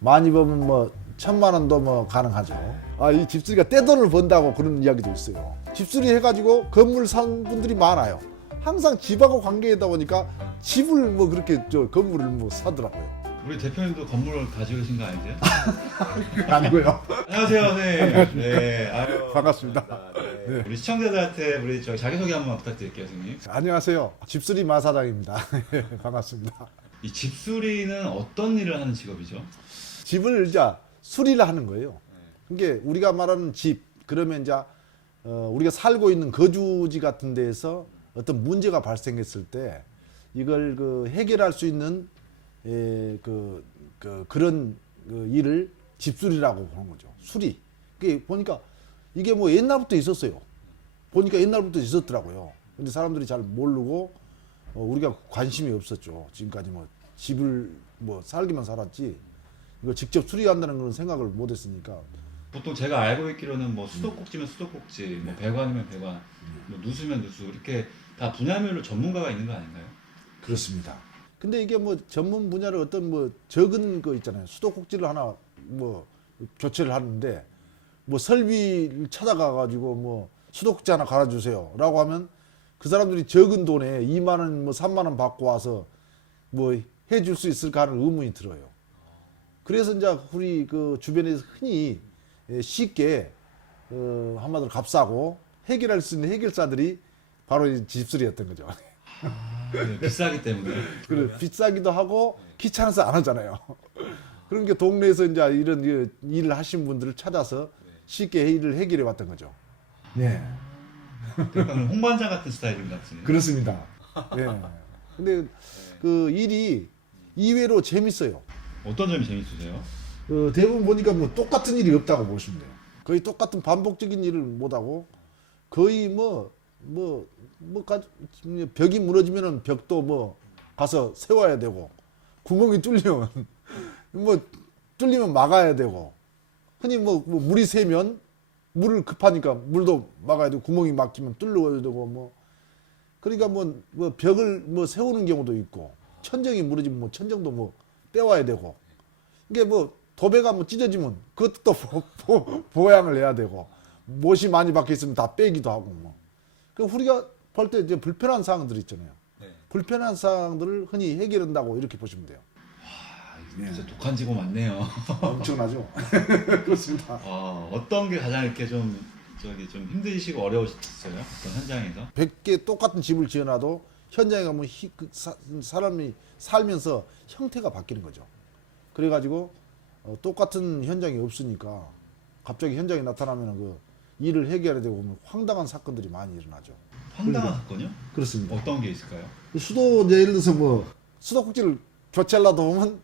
많이 벌면 뭐 1,000만 원도 뭐 가능하죠. 아, 이 집수리가 떼돈을 번다고 그런 이야기도 있어요. 집수리 해가지고 건물 산 분들이 많아요. 항상 집하고 관계이다 보니까 집을 뭐 그렇게 건물을 뭐 사더라고요. 우리 대표님도 건물을 가지고 계신 거 아니세요? 아니고요. 안녕하세요, 선생님. 네, 아유, 반갑습니다. 네. 우리 시청자들한테 우리 저 자기소개 한번 부탁드릴게요, 선생님. 안녕하세요. 집수리 마사장입니다. 반갑습니다. 이 집수리는 어떤 일을 하는 직업이죠? 집을 이제 수리를 하는 거예요. 이게 우리가 말하는 집, 그러면 이제 우리가 살고 있는 거주지 같은 데에서 어떤 문제가 발생했을 때 이걸 해결할 수 있는 그런 일을 집수리라고 하는 거죠. 수리. 그게 보니까 이게 뭐 옛날부터 있었어요. 보니까 옛날부터 있었더라고요. 근데 사람들이 잘 모르고 우리가 관심이 없었죠. 지금까지 뭐 집을 뭐 살기만 살았지 이거 직접 수리한다는 그런 생각을 못 했으니까. 보통 제가 알고 있기로는 뭐 수도꼭지면 수도꼭지, 뭐 배관이면 배관, 뭐 누수면 누수 이렇게 다 분야별로 전문가가 있는 거 아닌가요? 그렇습니다. 근데 이게 뭐 전문 분야를 어떤 뭐 적은 거 있잖아요. 수도꼭지를 하나 뭐 교체를 하는데 뭐 설비를 찾아가 가지고 뭐 수도꼭지 하나 갈아주세요 라고 하면 그 사람들이 적은 돈에 2만 원 뭐 3만 원 받고 와서 뭐 해줄 수 있을까 하는 의문이 들어요. 그래서 이제 우리 그 주변에서 흔히 쉽게 한마디로 값싸고 해결할 수 있는 해결사들이 바로 이 집수리였던 거죠. 네, 비싸기 때문에. 그래, 비싸기도 하고 귀찮아서 안 하잖아요. 그런 게 동네에서 이제 이런 일을 하신 분들을 찾아서 쉽게 일을 해결해 왔던 거죠. 네. 약간 홍반장 같은 스타일인 것 같으네요. 그렇습니다. 예. 근데 그 일이 의외로 재밌어요. 어떤 점이 재밌으세요? 대부분 보니까 뭐 똑같은 일이 없다고 보시면 돼요. 거의 똑같은 반복적인 일을 못하고 거의 벽이 무너지면은 벽도 뭐 가서 세워야 되고 구멍이 뚫리면 뭐 뚫리면 막아야 되고 흔히 뭐 물이 새면 물을 급하니까 물도 막아야 되고 구멍이 막히면 뚫려야 되고 뭐 그러니까 뭐 벽을 뭐 세우는 경우도 있고 천정이 무너지면 뭐 천정도 뭐 떼와야 되고 이게 뭐 도배가 뭐 찢어지면 그것도 또 보양을 해야 되고 못이 많이 박혀 있으면 다 빼기도 하고 뭐 그 우리가 볼 때 이제 불편한 사항들 있잖아요. 네. 불편한 사항들을 흔히 해결한다고 이렇게 보시면 돼요. 진짜 독한 직업 많네요. 엄청나죠. 그렇습니다. 어떤 게 가장 이렇게 좀 힘드시고 어려우셨어요? 어떤 현장에서? 100개 똑같은 집을 지어놔도 현장에 가면 사람이 살면서 형태가 바뀌는 거죠. 그래가지고 똑같은 현장이 없으니까 갑자기 현장에 나타나면 그 일을 해결해야 되고 보면 황당한 사건들이 많이 일어나죠. 황당한 사건이요? 그렇습니다. 어떤 게 있을까요? 수도 예를 들어서 뭐 수도꼭지를 교체하려다 보면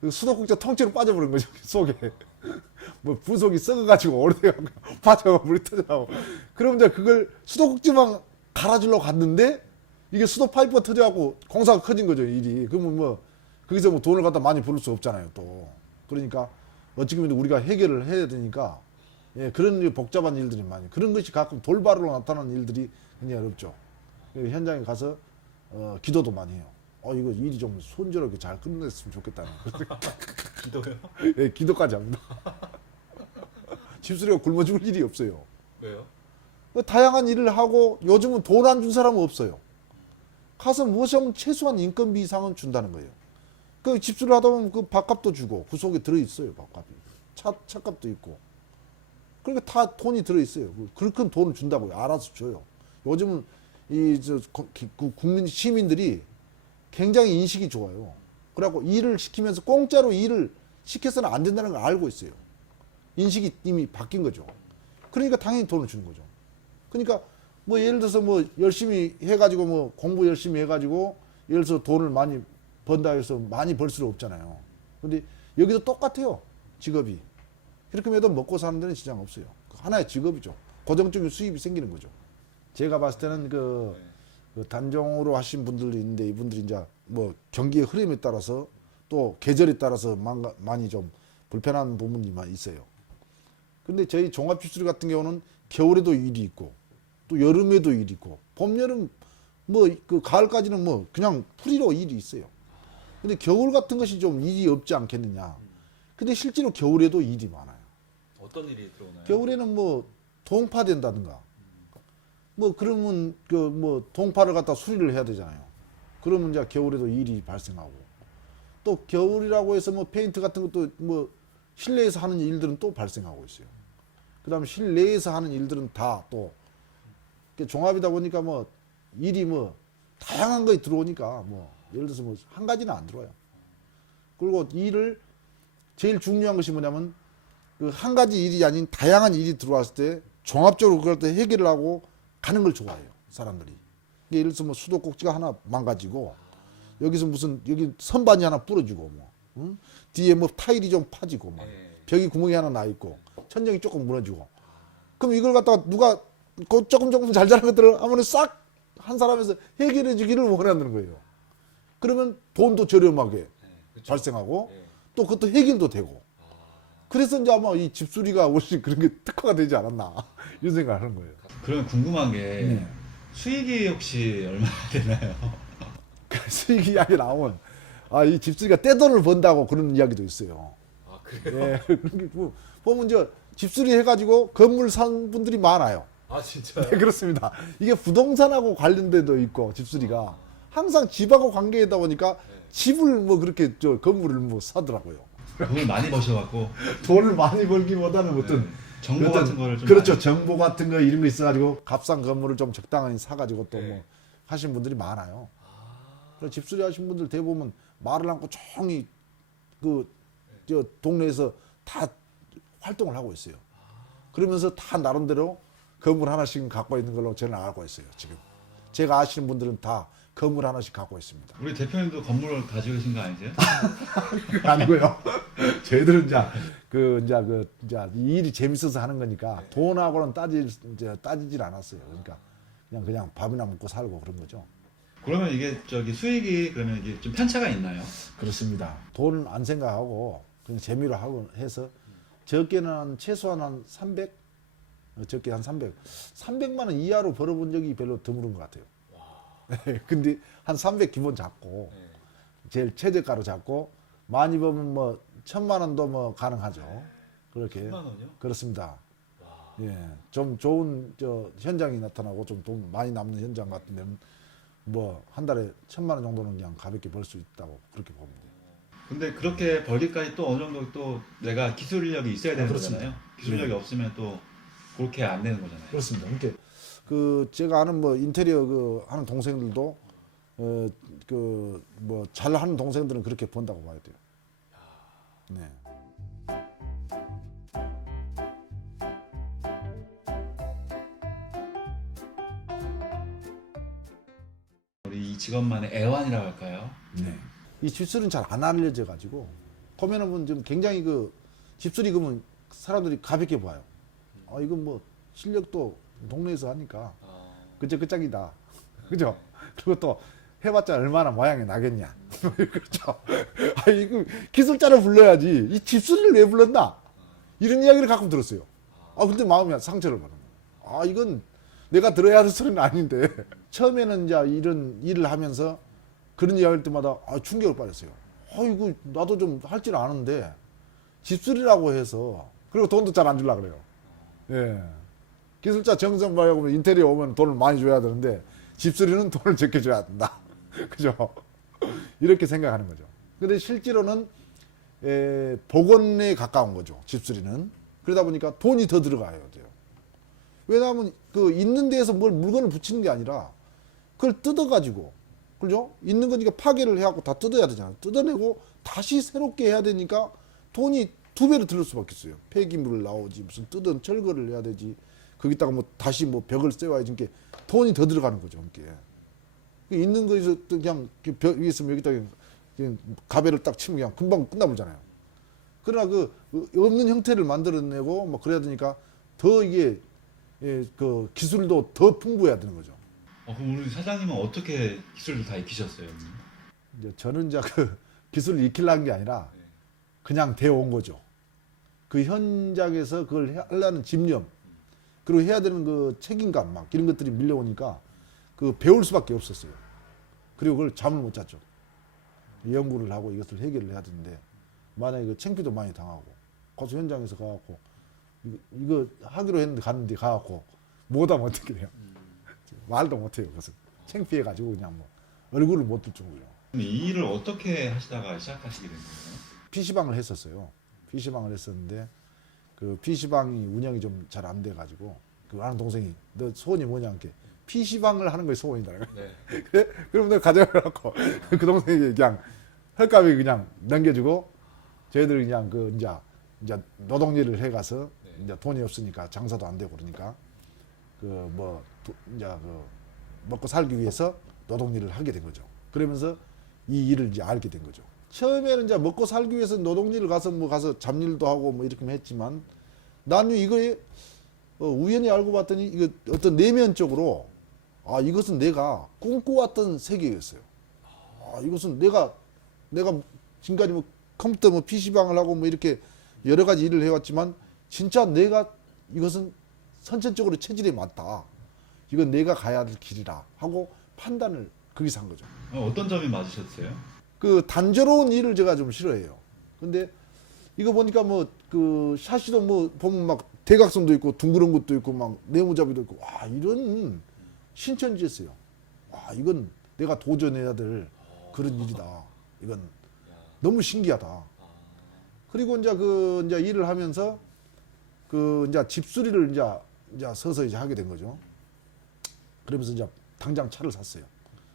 그 수도꼭지가 통째로 빠져버린 거죠. 속에 뭐 부속이 썩어가지고 오래돼가지고 빠져가 물이 터져나오고 그럼 이제 그걸 수도꼭지만 갈아주려고 갔는데 이게 수도 파이프가 터져갖고 공사가 커진 거죠, 일이. 그러면 뭐 거기서 뭐 돈을 갖다 많이 부를 수 없잖아요, 또. 그러니까 어찌 보면 우리가 해결을 해야 되니까 그런 복잡한 일들이 많이, 그런 것이 가끔 돌발로 나타나는 일들이 굉장히 어렵죠. 현장에 가서 기도도 많이 해요. 이거 일이 좀 손절하게 잘 끝냈으면 좋겠다는. 기도요? 예, 기도까지 합니다. 집수리가 굶어 죽을 일이 없어요. 왜요? 다양한 일을 하고 요즘은 돈 안 준 사람은 없어요. 가서 무엇이 하면 최소한 인건비 이상은 준다는 거예요. 그 집수리를 하다 보면 그 밥값도 주고 그 속에 들어있어요, 밥값이. 차값도 있고. 그러니까 다 돈이 들어있어요. 그렇게 돈을 준다고요. 알아서 줘요. 요즘은 국민 시민들이 굉장히 인식이 좋아요. 그래갖고 일을 시키면서 공짜로 일을 시켜서는 안 된다는 걸 알고 있어요. 인식이 이미 바뀐 거죠. 그러니까 당연히 돈을 주는 거죠. 그러니까 뭐 예를 들어서 뭐 열심히 해가지고 뭐 공부 열심히 해가지고 예를 들어서 돈을 많이 번다 해서 많이 벌 수는 없잖아요. 근데 여기도 똑같아요. 직업이. 그렇게 해도 먹고 사는 데는 시장 없어요. 하나의 직업이죠. 고정적인 수입이 생기는 거죠. 제가 봤을 때는 그 단종으로 하신 분들이 있는데 이분들이 이제 뭐 경기의 흐름에 따라서 또 계절에 따라서 많이 좀 불편한 부분이 많이 있어요. 근데 저희 종합집수리 같은 경우는 겨울에도 일이 있고 또 여름에도 일이 있고 봄, 여름 뭐 그 가을까지는 뭐 그냥 풀이로 일이 있어요. 근데 겨울 같은 것이 좀 일이 없지 않겠느냐. 근데 실제로 겨울에도 일이 많아요. 어떤 일이 들어오나요? 겨울에는 뭐 동파된다든가 뭐 그러면 그 뭐 동파를 갖다 수리를 해야 되잖아요. 그러면 이제 겨울에도 일이 발생하고 또 겨울이라고 해서 뭐 페인트 같은 것도 뭐 실내에서 하는 일들은 또 발생하고 있어요. 그다음에 실내에서 하는 일들은 다 또 종합이다 보니까 뭐 일이 뭐 다양한 거 들어오니까 뭐 예를 들어서 뭐 한 가지는 안 들어와요. 그리고 일을 제일 중요한 것이 뭐냐면 그 한 가지 일이 아닌 다양한 일이 들어왔을 때 종합적으로 그걸 또 해결을 하고 가는 걸 좋아해요, 사람들이. 예를 들어서 뭐 수도꼭지가 하나 망가지고 여기서 무슨 여기 선반이 하나 부러지고 뭐 응? 뒤에 뭐 타일이 좀 파지고 막 벽이 구멍이 하나 나 있고 천정이 조금 무너지고 그럼 이걸 갖다가 누가 그 조금 잘 자란 것들을 하면 싹 한 사람에서 해결해 주기를 원하는 거예요. 그러면 돈도 저렴하게 발생하고 또 그것도 해결도 되고 그래서 이제 아마 이 집수리가 훨씬 그런 게 특화가 되지 않았나 이런 생각을 하는 거예요. 그러면 궁금한 게 네. 수익이 혹시 얼마나 되나요? 그 수익 이야기 나오면 이 집수리가 떼돈을 번다고 그런 이야기도 있어요. 아 그래요? 예, 그런 게 보면 이제 집수리 해가지고 건물 산 분들이 많아요. 아 진짜요? 네, 그렇습니다. 이게 부동산하고 관련돼도 있고 집수리가 항상 집하고 관계있다 보니까 집을 뭐 그렇게 저 건물을 뭐 사더라고요. 돈을 많이 버셔갖고 돈을 많이 벌기보다는 어떤 정보 어떤 같은 거를 좀 그렇죠. 많이- 정보 같은 거 이런 거 있어가지고 값싼 건물을 좀 적당히 사가지고 또 뭐 네. 하신 분들이 많아요. 그래서 집수리 하신 분들 대부분 말을 않고 조용히 그 저 동네에서 다 활동을 하고 있어요. 그러면서 다 나름대로 건물 하나씩 갖고 있는 걸로 저는 알고 있어요. 지금 제가 아시는 분들은 다 건물 하나씩 갖고 있습니다. 우리 대표님도 건물을 가지고 계신 거 아니세요? 아니고요. 저희들은 이제 이 일이 재밌어서 하는 거니까 돈하고는 따지질 않았어요. 그러니까 그냥 밥이나 먹고 살고 그런 거죠. 그러면 이게 저기 수익이 그러면 이게 좀 편차가 있나요? 그렇습니다. 돈은 안 생각하고 그냥 재미로 하고 해서 적게는 최소한 한 300, 적게 한 300만 원 이하로 벌어본 적이 별로 드물은 것 같아요. 근데 한 300 기본 잡고 제일 최저가로 잡고 많이 벌면 뭐 1000만 원도 뭐 가능하죠. 그렇게 1000만 원이요? 그렇습니다. 예, 좀 좋은 저 현장이 나타나고 좀 돈 많이 남는 현장 같은 데는 뭐 한 달에 1000만 원 정도는 그냥 가볍게 벌 수 있다고 그렇게 봅니다. 근데 그렇게 벌기까지 또 어느 정도 또 내가 기술력이 있어야 되는 그렇습니다. 거잖아요. 기술력이 없으면 또 그렇게 안 되는 거잖아요. 그렇습니다. 그러니까 그 제가 아는 뭐 인테리어 그 하는 동생들도 그 뭐 잘하는 동생들은 그렇게 번다고 봐야 돼요. 네. 우리 이 직업만의 애환이라고 할까요? 네. 이 집수리는 잘 안 알려져 가지고 보면은 좀 굉장히 그 집수리 그러면 사람들이 가볍게 봐요. 이건 뭐 실력도 동네에서 하니까 그저 끝짝이다. 그죠? 그리고 또 해봤자 얼마나 모양이 나겠냐. 그렇죠? 이거 기술자를 불러야지. 이 집수리를 왜 불렀나? 이런 이야기를 가끔 들었어요. 근데 마음이 상처를 받는 거예요. 이건 내가 들어야 할 소리는 아닌데. 처음에는 이제 이런 일을 하면서 그런 이야기할 때마다 충격을 받았어요. 이거 나도 좀 할 줄 아는데 집수리라고 해서 그리고 돈도 잘 안 주려고 그래요. 예. 기술자 정선 봐요. 인테리어 오면 돈을 많이 줘야 되는데 집수리는 돈을 적게 줘야 된다. 그죠? 이렇게 생각하는 거죠. 근데 실제로는 복원에 가까운 거죠. 집수리는. 그러다 보니까 돈이 더 들어가야 돼요. 왜냐하면 그 있는 데에서 뭘 물건을 붙이는 게 아니라 그걸 뜯어가지고 그죠? 있는 거니까 파괴를 해갖고 다 뜯어야 되잖아요. 뜯어내고 다시 새롭게 해야 되니까 돈이 2배로 들을 수밖에 없어요. 폐기물을 나오지 무슨 뜯은 철거를 해야 되지. 거기다가 뭐 다시 뭐 벽을 세워야지. 이게 돈이 더 들어가는 거죠. 이게 있는 거에서 그냥 벽 위에 있으면 여기다 그냥 가베를 딱 치면 그냥 금방 끝나버리잖아요. 그러나 그 없는 형태를 만들어내고 뭐 그래야 되니까 더 이게 그 기술도 더 풍부해야 되는 거죠. 그럼 우리 사장님은 어떻게 기술을 다 익히셨어요? 이제 저는 이제 그 기술을 익히려는 게 아니라 그냥 되어온 거죠. 그 현장에서 그걸 하려는 집념 그리고 해야 되는 그 책임감 막 이런 것들이 밀려오니까 그 배울 수밖에 없었어요. 그리고 그걸 잠을 못 잤죠. 연구를 하고 이것을 해결을 해야 되는데 만약에 그 창피도 많이 당하고 고소 현장에서 가갖고 이거 하기로 했는데 갔는데 가갖고 못하면 어떻게 해요? 말도 못해요. 그래서 창피해가지고 그냥 뭐 얼굴을 못 들 정도로. 이 일을 어떻게 하시다가 시작하시게 된 거예요? PC방을 했었어요. PC방을 했었는데 그 PC방이 운영이 좀 잘 안 돼가지고 그 아는 동생이 너 소원이 뭐냐 이렇게 PC방을 하는 게 소원이다. 네. 그래? 그럼 내가 가져가라고 그 동생이 그냥 헐값에 그냥 넘겨주고 저희들이 그냥 그 이제 노동일을 해가서 네. 이제 돈이 없으니까 장사도 안 되고 그러니까 그 뭐 이제 그 먹고 살기 위해서 노동일을 하게 된 거죠. 그러면서 이 일을 이제 알게 된 거죠. 처음에는 이제 먹고 살기 위해서 노동일을 가서 뭐 가서 잡일도 하고 뭐 이렇게 했지만 나중에 이거에 우연히 알고 봤더니 이거 어떤 내면적으로 아 이것은 내가 꿈꿔왔던 세계였어요. 아 이것은 내가 지금까지 뭐 컴퓨터 뭐 PC방을 하고 뭐 이렇게 여러 가지 일을 해왔지만 진짜 내가 이것은 선천적으로 체질에 맞다. 이건 내가 가야 할 길이라 하고 판단을 거기서 한 거죠. 어떤 점이 맞으셨어요? 그 단조로운 일을 제가 좀 싫어해요. 근데 이거 보니까 뭐 그 샤시도 뭐 보면 막 대각선도 있고 둥그런 것도 있고 막 네모잡이도 있고 와 이런 신천지였어요. 와 이건 내가 도전해야 될 그런 일이다. 이건 너무 신기하다. 그리고 이제 일을 하면서 그 이제 집수리를 이제 서서히 이제 하게 된 거죠. 그러면서 이제 당장 차를 샀어요.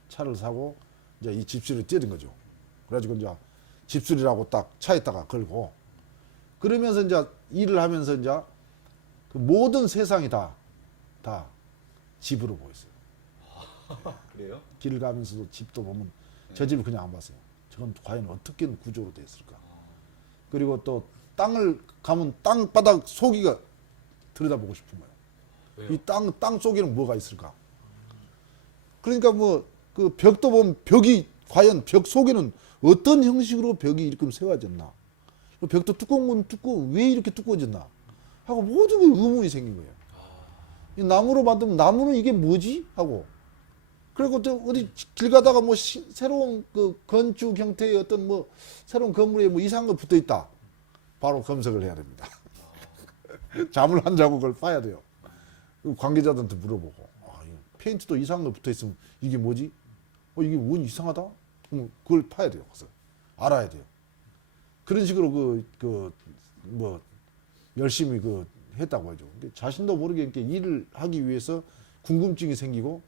차를 사고 이제 이 집수리를 뛰어든 거죠. 그래가지고 이제 집수리라고 딱 차에다가 걸고 그러면서 이제 일을 하면서 이제 그 모든 세상이 다 집으로 보였어요. 그래요? 길을 가면서도 집도 보면 저 집을 그냥 안 봤어요. 저건 과연 어떻게 구조로 되어 있을까. 그리고 또 땅을 가면 땅바닥 속이가 들여다보고 싶은 거예요. 왜요? 이 땅 속에는 뭐가 있을까. 그러니까 뭐 그 벽도 보면 벽이 과연 벽 속에는 어떤 형식으로 벽이 이렇게 세워졌나. 벽도 두꺼운 건 두꺼워 왜 이렇게 두꺼워졌나 하고 모든 게 의문이 생긴 거예요. 이 나무로 만들면 나무는 이게 뭐지 하고 그리고 저 어디 길 가다가 뭐 새로운 그 건축 형태의 어떤 뭐 새로운 건물에 뭐 이상한 거 붙어 있다. 바로 검색을 해야 됩니다. 잠을 안 자고 그걸 봐야 돼요. 관계자들한테 물어보고 아, 페인트도 이상한 거 붙어 있으면 이게 뭐지? 이게 원 이상하다? 그럼 그걸 파야 돼요. 그래서 알아야 돼요. 그런 식으로 뭐 열심히 했다고 하죠. 근데 자신도 모르게 이렇게 일을 하기 위해서 궁금증이 생기고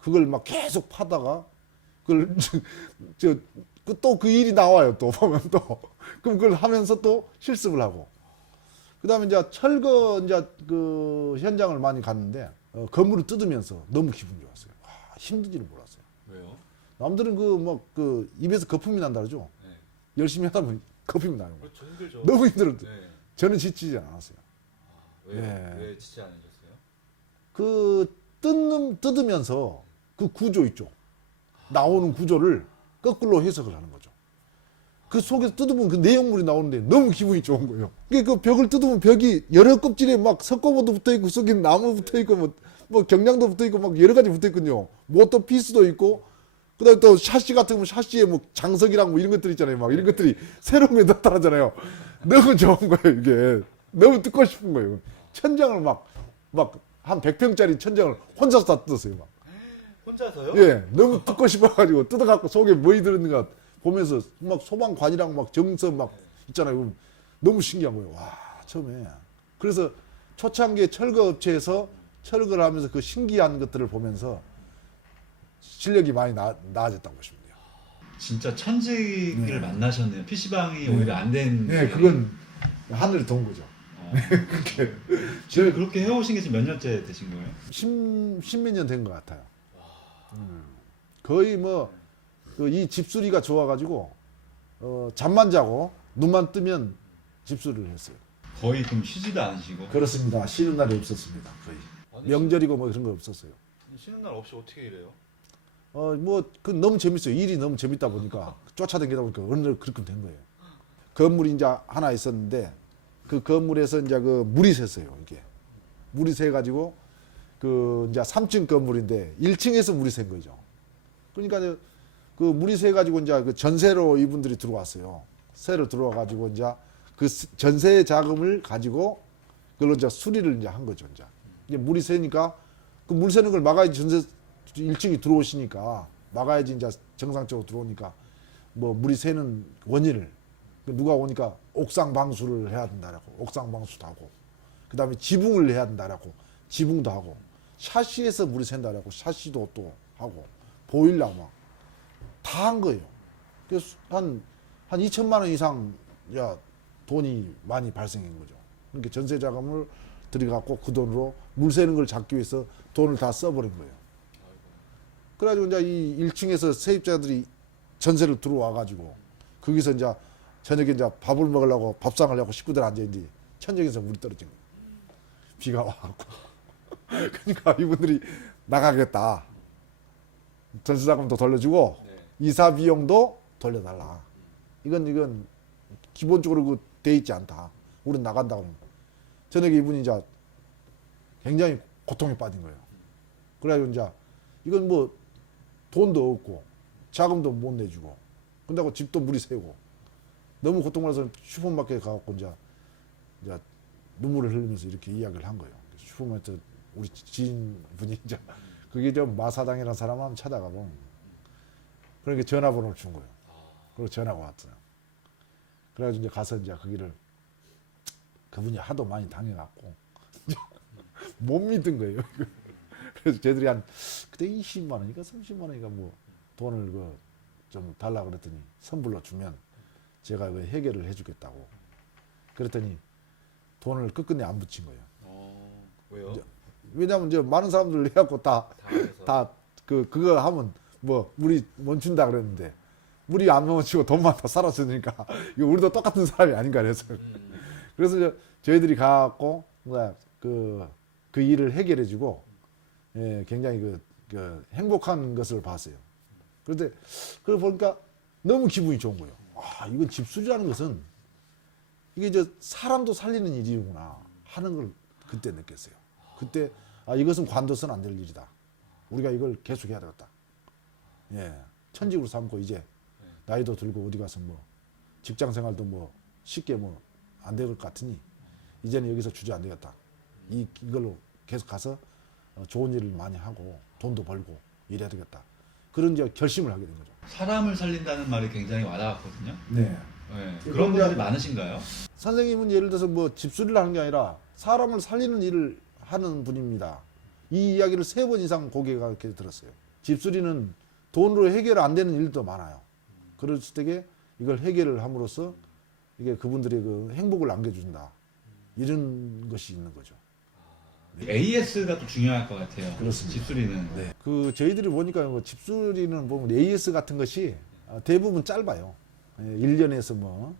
그걸 막 계속 파다가 그걸 또 그 일이 나와요. 또 보면 또 그럼 그걸 하면서 또 실습을 하고 그다음에 이제 철거 이제 그 현장을 많이 갔는데 건물을 뜯으면서 너무 기분 좋았어요. 힘든지를 몰랐어요. 왜요? 남들은 입에서 거품이 난다 그러죠. 네. 열심히 하다 보면 거품이 나는 거예요. 그렇죠. 힘들죠. 너무 힘들었대. 네. 저는 지치지 않았어요. 왜요? 네. 왜 지지 않으셨어요? 그 뜯으면서 그 구조 있죠. 나오는 구조를 거꾸로 해석을 하는 거죠. 그 속에서 뜯으면 그 내용물이 나오는데 너무 기분이 좋은 거예요. 그 벽을 뜯으면 벽이 여러 껍질에 막 석고보도 붙어 있고 속에 나무 붙어 있고 뭐 경량도 붙어 있고 막 여러 가지 붙어 있거든요. 모터 피스도 있고 그다음에 또 샤시 같은 거 샤시에 뭐 장석이랑 뭐 이런 것들 있잖아요. 막 이런 것들이 새로운 게 나타나잖아요. 너무 좋은 거예요, 이게. 너무 뜯고 싶은 거예요. 천장을 막 한 100평짜리 천장을 혼자서 다 뜯었어요, 막. 혼자서요? 예, 너무 뜯고 싶어가지고 뜯어갖고 속에 뭐 들었는가 보면서 막 소방관이랑 막 정서 막 있잖아요. 너무 신기한 거예요. 와, 처음에. 그래서 초창기에 철거업체에서 철거를 하면서 그 신기한 것들을 보면서 실력이 많이 나아졌다고 보시면 돼요. 진짜 천직을 만나셨네요. PC방이 오히려 안 된. 네, 그건 하늘이 도운 거죠. 그렇게. 지금 그렇게 해오신 게 지금 몇 년째 되신 거예요? 십몇 년 된 것 같아요. 거의 이 집수리가 좋아가지고, 잠만 자고, 눈만 뜨면 집수리를 했어요. 거의 그럼 쉬지도 않으시고. 그렇습니다. 쉬는 날이 없었습니다. 거의. 아니, 명절이고 뭐 그런 거 없었어요. 쉬는 날 없이 어떻게 일해요? 너무 재밌어요. 일이 너무 재밌다 보니까, 쫓아다니다 보니까 어느 날 그렇게 된 거예요. 건물이 이제 하나 있었는데, 그 건물에서 이제 물이 샜어요, 이게. 물이 새가지고, 이제 3층 건물인데, 1층에서 물이 샌 거죠. 그러니까, 물이 새가지고 이제 전세로 이분들이 들어왔어요. 세를 들어와 가지고 이제 그 전세 자금을 가지고 그걸로 이제 수리를 이제 한 거죠. 이제 물이 새니까 그 물 새는 걸 막아야지 전세 1층이 들어오시니까 막아야지 이제 정상적으로 들어오니까 뭐 물이 새는 원인을 누가 오니까 옥상 방수를 해야 된다라고 옥상 방수도 하고 그다음에 지붕을 해야 된다라고 지붕도 하고 샤시에서 물이 샌다라고 샤시도 또 하고 보일러 막 다 한 거예요. 그래서 한 2천만 원 이상 야 돈이 많이 발생한 거죠. 그러니까 전세 자금을 들여갖고 그 돈으로 물 새는 걸 잡기 위해서 돈을 다 써버린 거예요. 그래가지고 이제 이 1층에서 세입자들이 전세를 들어와가지고 거기서 이제 저녁에 이제 밥을 먹으려고 밥상을 하고 식구들 앉아있는데 천정에서 물이 떨어진 거예요. 비가 와갖고. 그러니까 이분들이 나가겠다. 전세 자금도 돌려주고 이사 비용도 돌려달라. 이건 기본적으로 그 돼 있지 않다. 우린 나간다고. 저녁에 이분이 이제 굉장히 고통에 빠진 거예요. 그래가지고 이제 이건 뭐 돈도 없고 자금도 못 내주고 근데 집도 물이 새고 너무 고통을 해서 슈퍼마켓에 가갖고 이제 눈물을 흘리면서 이렇게 이야기를 한 거예요. 슈퍼마켓 우리 지인분이 이제 그게 저 마사당이라는 사람 한번 찾아가고 그러니까 전화번호를 준 거예요. 그리고 전화가 왔어요. 그래가지고 이제 가서 이제 거기를 그분이 하도 많이 당해갖고 못 믿은 거예요. 그래서 저희들이 한 그때 20만 원인가 30만 원인가 뭐 돈을 그 좀 달라 그랬더니 선불로 주면 제가 그 해결을 해주겠다고 그랬더니 돈을 끝끝내 안 붙인 거예요. 왜요? 왜냐하면 이제 많은 사람들 해갖고 다 다 그거 하면 뭐 물이 멈춘다 그랬는데 물이 안 멈추고 돈만 다 사라졌으니까 이거 우리도 똑같은 사람이 아닌가 그래서 그래서 이제 저희들이 가갖고 그 일을 해결해주고 예, 굉장히 그 행복한 것을 봤어요. 그런데 그걸 보니까 너무 기분이 좋은 거예요. 아 이건 집수리라는 것은 이게 저 사람도 살리는 일이구나 하는 걸 그때 느꼈어요. 그때 아 이것은 관둬서는 안 될 일이다. 우리가 이걸 계속 해야 되겠다. 예, 천직으로 삼고 이제 나이도 들고 어디 가서 뭐 직장 생활도 뭐 쉽게 뭐 안 될 것 같으니 이제는 여기서 주저 안 되겠다. 이걸로 계속 가서 좋은 일을 많이 하고 돈도 벌고 이래야 되겠다. 그런 이제 결심을 하게 된 거죠. 사람을 살린다는 말이 굉장히 와닿았거든요. 네. 네. 그런 분들이 많으신가요? 선생님은 예를 들어서 뭐 집수리를 하는 게 아니라 사람을 살리는 일을 하는 분입니다. 이 이야기를 3번 이상 고객가 이렇게 들었어요. 집수리는 돈으로 해결 안 되는 일도 많아요. 그랬을 때에 이걸 해결을 함으로써 이게 그분들의 그 행복을 안겨준다. 이런 것이 있는 거죠. AS가 또 중요할 것 같아요. 그렇습니다. 집수리는. 네. 그 저희들이 보니까 뭐 집수리는 보면 AS 같은 것이 대부분 짧아요. 1년에서 뭐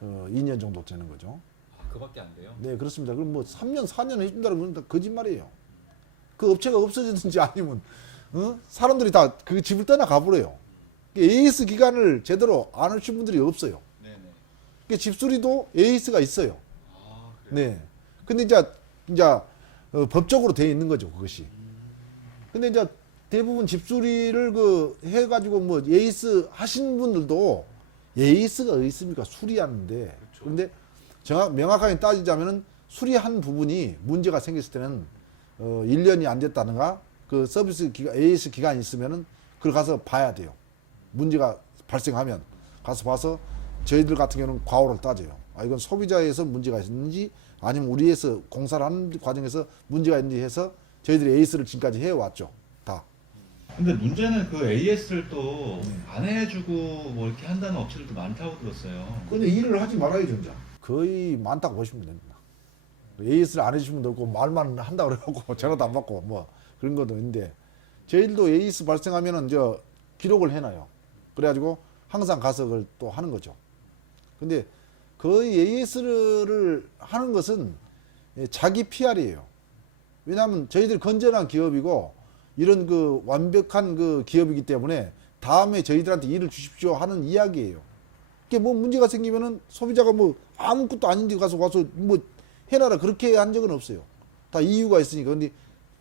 2년 정도 되는 거죠. 그밖에 안 돼요? 네, 그렇습니다. 그럼 뭐 3년, 4년 해준다는 건 다 거짓말이에요. 그 업체가 없어지든지 아니면 사람들이 다 그 집을 떠나 가버려요. AS 기간을 제대로 안 하신 분들이 없어요. 네네. 그러니까 집수리도 AS가 있어요. 아 그래요? 네. 근데 이제 법적으로 되어 있는 거죠, 그것이. 근데 이제 대부분 집수리를 그 해가지고 뭐 AS 하신 분들도 AS가 어디 있습니까? 수리하는데. 그런데 명확하게 따지자면은 수리한 부분이 문제가 생겼을 때는 1년이 안 됐다든가 그 서비스 기간, AS 기간이 있으면은 그걸 가서 봐야 돼요. 문제가 발생하면 가서 봐서 저희들 같은 경우는 과오를 따져요. 아, 이건 소비자에서 문제가 있는지 아니면 우리에서 공사를 하는 과정에서 문제가 있는지 해서 저희들이 AS를 지금까지 해왔죠. 다. 근데 문제는 그 AS를 또 안 해주고 뭐 이렇게 한다는 업체들도 많다고 들었어요. 근데 일을 하지 말아야죠, 이제. 거의 많다고 보시면 됩니다. AS를 안 해주시면 되고 말만 한다고 그래갖고 전화도 안 받고 뭐 그런 것도 있는데 저희들도 AS 발생하면은 저 기록을 해놔요. 그래가지고 항상 가서 그걸 또 하는 거죠. 근데 거의 AS를 하는 것은 자기 PR이에요. 왜냐하면 저희들 건전한 기업이고 이런 그 완벽한 그 기업이기 때문에 다음에 저희들한테 일을 주십시오 하는 이야기예요. 이게 뭐 문제가 생기면은 소비자가 뭐 아무것도 아닌데 와서 뭐 해놔라 그렇게 한 적은 없어요. 다 이유가 있으니까. 근데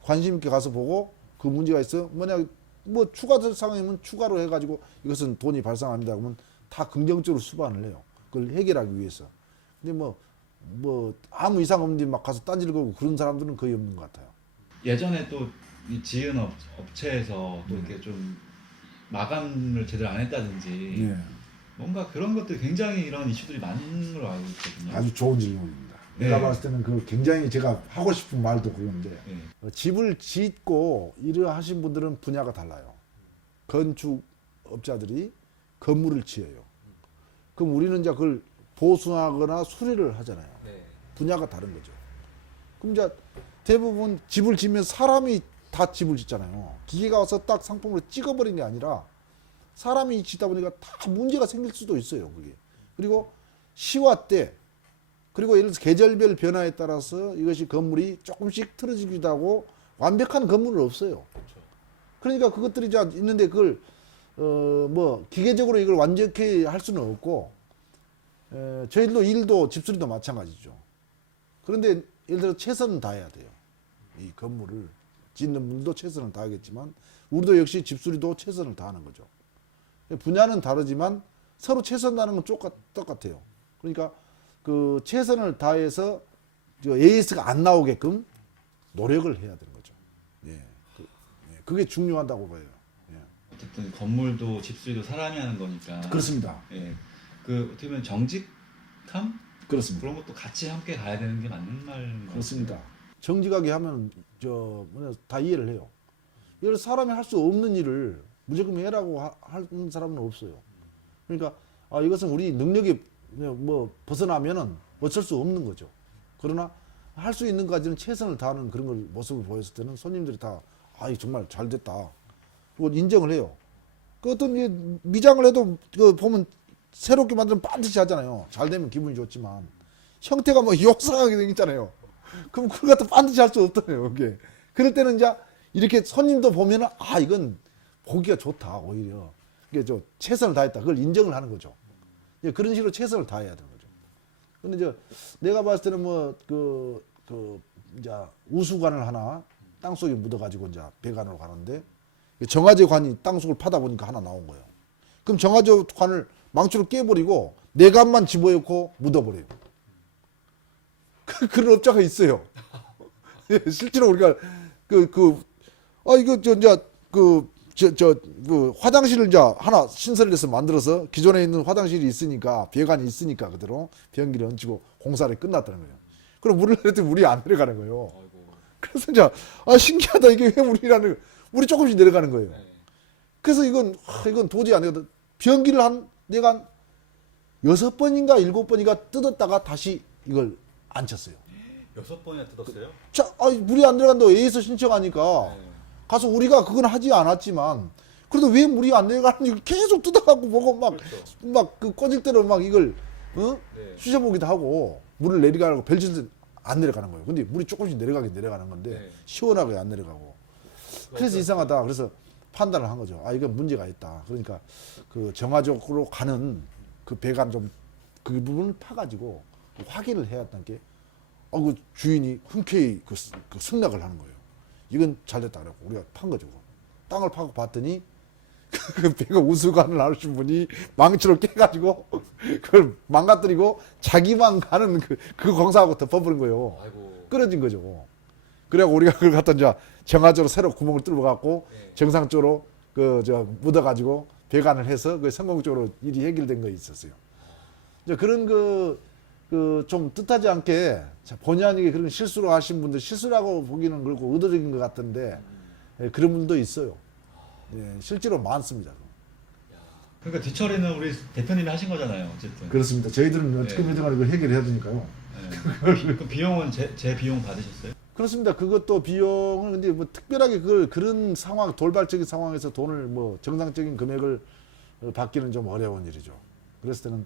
관심 있게 가서 보고 그 문제가 있어 뭐냐 뭐 추가 상황이면 추가로 해가지고 이것은 돈이 발생합니다 그러면 다 긍정적으로 수반을 해요. 그걸 해결하기 위해서. 근데 뭐 아무 이상 없는데 막 가서 딴지를 걸고 그런 사람들은 거의 없는 것 같아요. 예전에 또 이 지은 업체에서 또 이렇게 좀 마감을 제대로 안 했다든지 예. 뭔가 그런 것들 굉장히 이런 이슈들이 많은 걸로 알고 있거든요. 아주 좋은 질문입니다. 네. 내가 봤을 때는 그 굉장히 제가 하고 싶은 말도 그건데 네. 집을 짓고 일을 하신 분들은 분야가 달라요. 건축업자들이 건물을 지어요. 그럼 우리는 이제 그걸 보수하거나 수리를 하잖아요. 네. 분야가 다른 거죠. 그럼 이제 대부분 집을 지면 사람이 다 집을 짓잖아요. 기계가 와서 딱 상품으로 찍어버린 게 아니라 사람이 짓다 보니까 다 문제가 생길 수도 있어요. 그게. 그리고 시와 때 그리고 예를 들어서 계절별 변화에 따라서 이것이 건물이 조금씩 틀어지기도 하고 완벽한 건물은 없어요. 그렇죠. 그러니까 그것들이 이제 있는데 그걸 뭐 기계적으로 이걸 완벽히 할 수는 없고 저희들도 일도 집수리도 마찬가지죠. 그런데 예를 들어 최선은 다해야 돼요. 이 건물을 짓는 분도 최선을 다하겠지만 우리도 역시 집수리도 최선을 다하는 거죠. 분야는 다르지만 서로 최선 다하는 건 똑같아요. 그러니까 그 최선을 다해서 AS가 안 나오게끔 노력을 해야 되는 거죠. 예, 그게 중요하다고 봐요. 예. 어쨌든 건물도 집수리도 사람이 하는 거니까. 그렇습니다. 예. 그 어떻게 보면 정직함 그렇습니다. 그런 것도 같이 함께 가야 되는 게 맞는 말인 것 그렇습니다. 같아요. 정직하게 하면 다 이해를 해요. 이걸 사람이 할 수 없는 일을 무조건 해라고 하는 사람은 없어요. 그러니까 이것은 우리 능력이 뭐 벗어나면은 어쩔 수 없는 거죠. 그러나 할 수 있는 까지는 최선을 다하는 그런 걸 모습을 보였을 때는 손님들이 다 정말 잘 됐다. 그걸 인정을 해요. 그 어떤 미장을 해도 그 보면 새롭게 만들면 반드시 하잖아요. 잘 되면 기분이 좋지만 형태가 뭐 욕상하게 생겼잖아요. 그럼 그걸 갖다 반드시 할 수 없잖아요. 그게. 그럴 때는 이제 이렇게 손님도 보면은 이건 보기가 좋다 오히려. 이게 최선을 다했다. 그걸 인정을 하는 거죠. 그런 식으로 최선을 다해야 되는 거죠. 근데 내가 봤을 때는 이제 우수관을 하나 땅속에 묻어가지고 이제 배관으로 가는데 정화제 관이 땅속을 파다 보니까 하나 나온 거예요. 그럼 정화제 관을 망치로 깨버리고 내관만 집어넣고 묻어버려요. 그런 업자가 있어요. 실제로 우리가 화장실을 이제 하나 신설을 해서 만들어서 기존에 있는 화장실이 있으니까 배관이 있으니까 그대로 변기를 얹히고 공사를 끝났다는 거예요. 그럼 물을 내렸더니 물이 안 내려가는 거예요. 아이고. 그래서 이제 신기하다 이게 왜 물이 조금씩 내려가는 거예요. 네. 그래서 이건 도저히 안 되거든. 변기를 내가 한 6번인가 7번인가 뜯었다가 다시 이걸 앉혔어요. 6번이나 뜯었어요? 자, 물이 안 들어간다고 A에서 신청하니까 네. 가서 우리가 그건 하지 않았지만 그래도 왜 물이 안 내려가는지 계속 뜯어갖고 보고 그렇죠. 그 꺼질 대로 이걸 네. 쑤셔보기도 하고 물을 내려가고 벨짓을 안 내려가는 거예요. 근데 물이 조금씩 내려가는 건데 네. 시원하게 안 내려가고 그래서 이상하다. 그래서 판단을 한 거죠. 이건 문제가 있다. 그러니까 그 정화적으로 가는 그 배관 그 부분을 파가지고 확인을 해야 했던 게 그 주인이 흔쾌히 그 승낙을 하는 거예요. 이건 잘 됐다 그래고 우리가 판 거죠. 땅을 파고 봤더니 그 배가 우수관을 하신 분이 망치로 깨가지고 그걸 망가뜨리고 자기만 가는 그 공사하고 덮어버린 거예요. 아이고. 끊어진 거죠. 그래갖고 우리가 그걸 갖다 이제 정화적으로 새로 구멍을 뚫어갖고 네. 정상적으로 묻어가지고 배관을 해서 그 성공적으로 일이 해결된 거 있었어요. 이제 그런 좀 뜻하지 않게 본의 아니게 그런 실수를 하신 분들 실수라고 보기는 그렇고 의도적인 것 같은데 그런 분도 있어요. 실제로 많습니다. 그러니까 뒤처리는 우리 대표님이 하신 거잖아요. 어쨌든. 그렇습니다. 저희들은 어떻게 네. 해서든 그걸 해결해야 되니까요. 네. 그 비용은 제 비용 받으셨어요? 그렇습니다. 그것도 비용을 근데 뭐 특별하게 그런 상황 돌발적인 상황에서 돈을 정상적인 금액을 받기는 좀 어려운 일이죠. 그랬을 때는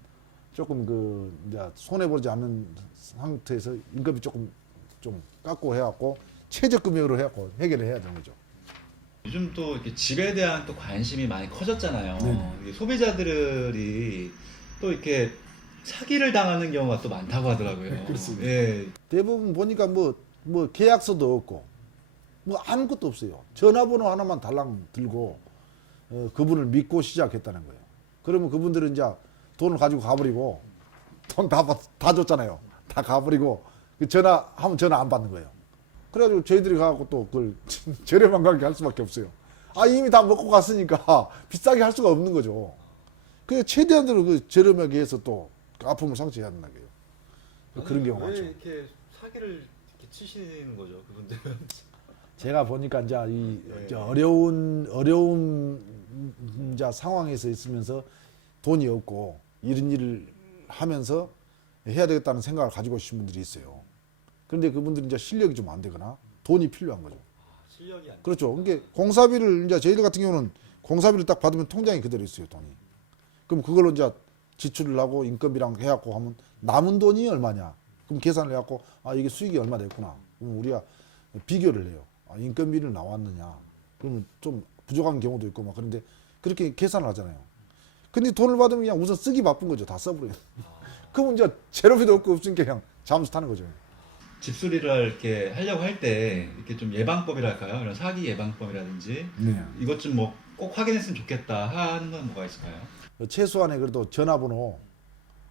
조금 이제 손해 보지 않는 상태에서 임금이 조금 좀 깎고 해갖고 최저 금액으로 해갖고 해결을 해야 되는 거죠. 요즘 또 이렇게 집에 대한 또 관심이 많이 커졌잖아요. 네네. 이게 소비자들이 또 이렇게 사기를 당하는 경우가 또 많다고 하더라고요. 그렇습니다. 예. 대부분 보니까 계약서도 없고 아무것도 없어요. 전화번호 하나만 달랑 들고 그분을 믿고 시작했다는 거예요. 그러면 그분들은 이제 돈을 가지고 가버리고 돈 다 줬잖아요. 다 가버리고 그 전화하면 전화 안 받는 거예요. 그래가지고 저희들이 가고 또 그걸 저렴한 가격에 할 수밖에 없어요. 아 이미 다 먹고 갔으니까 비싸게 할 수가 없는 거죠. 그래서 최대한으로 그 저렴하게 해서 또 아픔을 상처해야 된다는 거예요. 그런 경우가 왜 많죠. 이렇게 사기를 이렇게 치시는 거죠, 그분들은? 제가 보니까 이제 이 네. 이제 어려운 이제 상황에서 있으면서 돈이 없고 이런 일을 하면서 해야 되겠다는 생각을 가지고 오신 분들이 있어요. 그런데 그분들이 이제 실력이 좀 안 되거나 돈이 필요한 거죠. 실력이 안 그렇죠. 그러니까 공사비를 이제 저희들 같은 경우는 공사비를 딱 받으면 통장에 그대로 있어요, 돈이. 그럼 그걸로 이제 지출을 하고 인건비랑 해갖고 하면 남은 돈이 얼마냐? 그럼 계산을 해갖고 아 이게 수익이 얼마 됐구나. 그럼 우리가 비교를 해요. 아, 인건비를 나왔느냐? 그러면 좀 부족한 경우도 있고 막 그런데 그렇게 계산을 하잖아요. 근데 돈을 받으면 그냥 우선 쓰기 바쁜 거죠. 다 써버려요. 그럼 이제 재료비도 없고 없으니까 그냥 잠수 타는 거죠. 집수리를 이렇게 하려고 할 때 이렇게 좀 예방법이랄까요? 이런 사기 예방법이라든지 네. 이것 좀 뭐 꼭 확인했으면 좋겠다 하는 건 뭐가 있을까요? 최소한의 그래도 전화번호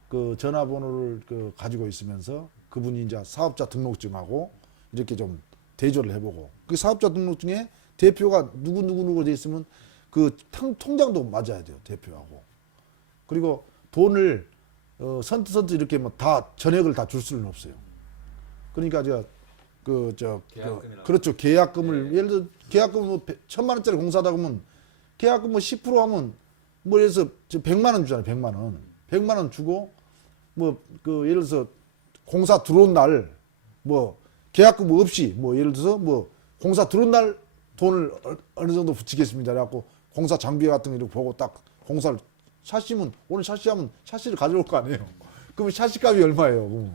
그 전화번호를 그 가지고 있으면서 그분이 이제 사업자 등록증하고 이렇게 좀 대조를 해보고 그 사업자 등록증에 대표가 누구 돼 있으면 그 통장도 맞아야 돼요, 대표하고. 그리고 돈을 선뜻 이렇게 뭐 다 전액을 다 줄 수는 없어요. 그러니까 계약금이라고. 그렇죠. 계약금을 예를 들어 계약금 뭐 1,000만 원짜리 공사다 그러면 계약금 뭐 10% 하면 뭐 예를 들어서 100만 원 주잖아요. 100만 원. 100만 원 주고 뭐 그 예를 들어서 공사 들어온 날 뭐 계약금 없이 뭐 예를 들어서 뭐 공사 들어온 날 돈을 어느 정도 붙이겠습니다. 그래갖고 공사 장비 같은 거 이렇게 보고 딱 공사를 샤시면 오늘 샤시하면 샤시를 가져올 거 아니에요. 그러면 샤시 값이 얼마예요?